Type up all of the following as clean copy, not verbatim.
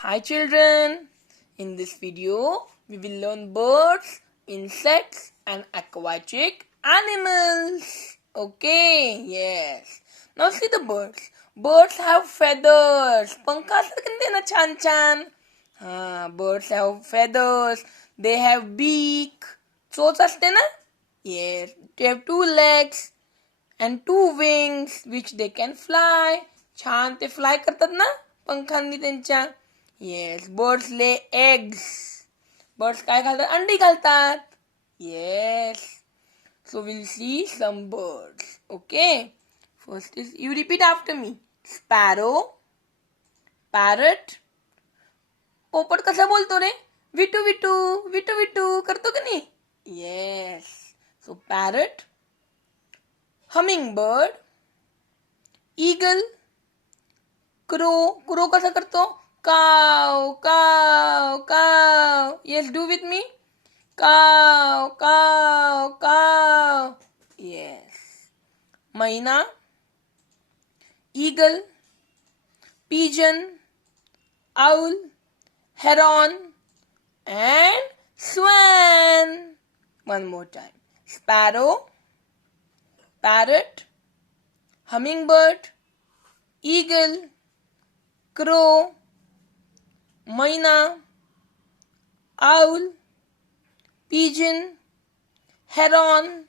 Hi children, in this video we will learn birds, insects and aquatic animals. Okay, yes. Now see the birds. Birds have feathers. पंखा असतात ना छान छान. Birds have feathers. They have beak. चोच असते ना? Yes. They have two legs and two wings which they can fly. छान ते फ्लाय करतात ना पंखांनी त्यांच्या. Yes, birds lay eggs. Birds काय घालतात? अंडी घालतात. Yes. So we'll see some birds. Okay. First is, you repeat after me. Sparrow, parrot. पोपट कसा बोलतो रे? विटू विटू विटू विटू करतो का नाही? Yes. So parrot, hummingbird, eagle, crow. Crow कसा करतो? Cow, cow, cow. Yes, do with me. Cow, cow, cow. Yes. Maina, eagle, pigeon, owl, heron, and swan. One more time. Sparrow, parrot, hummingbird, eagle, crow, maina, owl, pigeon, heron,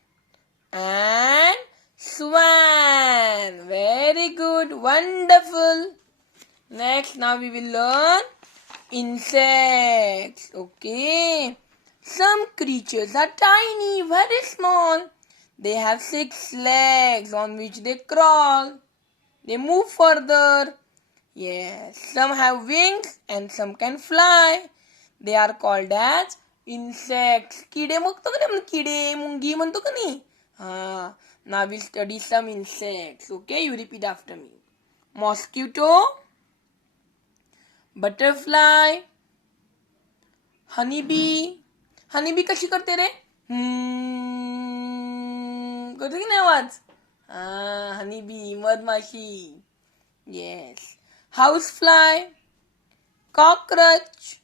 and swan. Very good, wonderful. Next, now we will learn insects. Okay. Some creatures are tiny, very small. They have 6 legs on which they crawl. They move further. Yes, some have wings and some can fly. They are called as insects. किडे म्हणतो का नाही आपण? किडे, मुंगी म्हणतो का नाही? Now we'll study some insects. Okay, you repeat after me. Mosquito, butterfly, honeybee. Honeybee कशी करते रे? करते की नाही आवाज? honeybee, मधमाशी. Yes. Housefly, cockroach,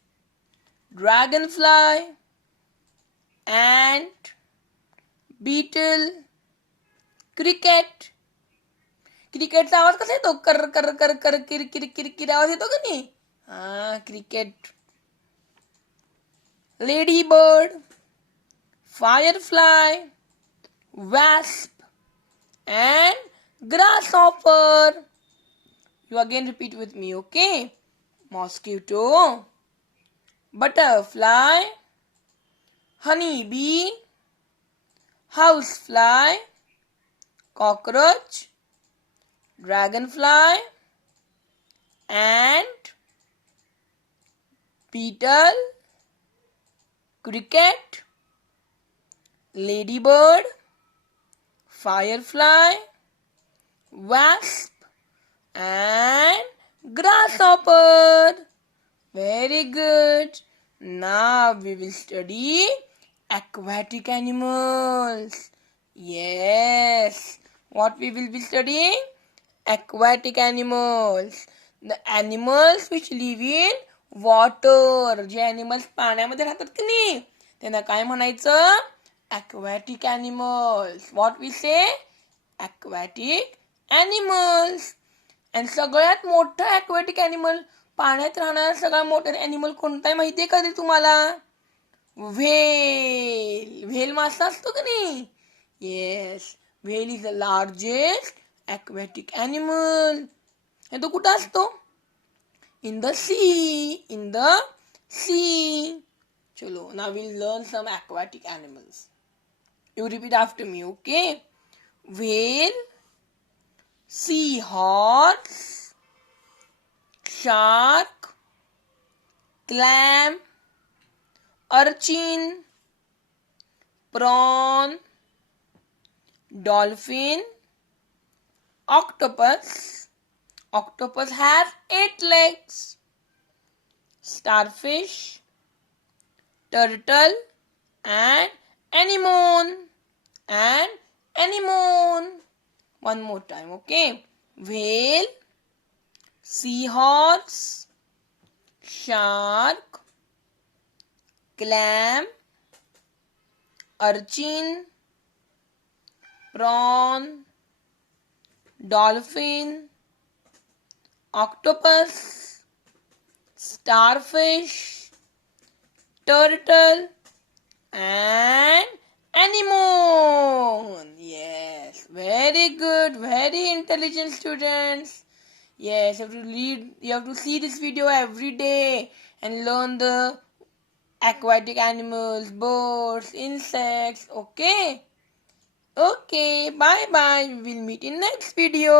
dragonfly, ant, beetle, cricket. क्रिकेटचा आवाज कसा येतो? कर कर कर कर किर किर किर किर आवाज येतो का नाही? Cricket. Lady bird, firefly, wasp, and grasshopper. You again repeat with me, okay? Mosquito, butterfly, honeybee, housefly, cockroach, dragonfly, ant, beetle, cricket, ladybird, firefly, wasp, and grasshopper. Very good. Now we will study aquatic animals. Yes. What we will be studying? Aquatic animals. The animals which live in water. J animals पाण्यामध्ये राहतात की नाही त्यांना काय म्हणायचं? Aquatic animals. What we say? Aquatic animals. आणि सगळ्यात मोठं aquatic animal, पाण्यात राहणारा सगळ्यात मोठा ॲनिमल कोणता आहे माहिती आहे का रे तुम्हाला? व्हेल. व्हेल मासा असतो का नाही? Yes. Whale is the largest aquatic animal. आणि तो कुठं असतो? In the sea. In the sea. चलो, now we'll learn some aquatic animals. You repeat after me, okay? Whale, seahorse, shark, clam, urchin, prawn, dolphin, octopus. Octopus has 8 legs. Starfish, turtle, and anemone. And anemone. One more time, okay? Whale, seahorse, shark, clam, urchin, prawn, dolphin, octopus, starfish, turtle, and anemone. Yes, very good, very intelligent students. Yes, you have to see this video every day and learn the aquatic animals, birds, insects. Okay? Okay, bye bye. We will meet in next video.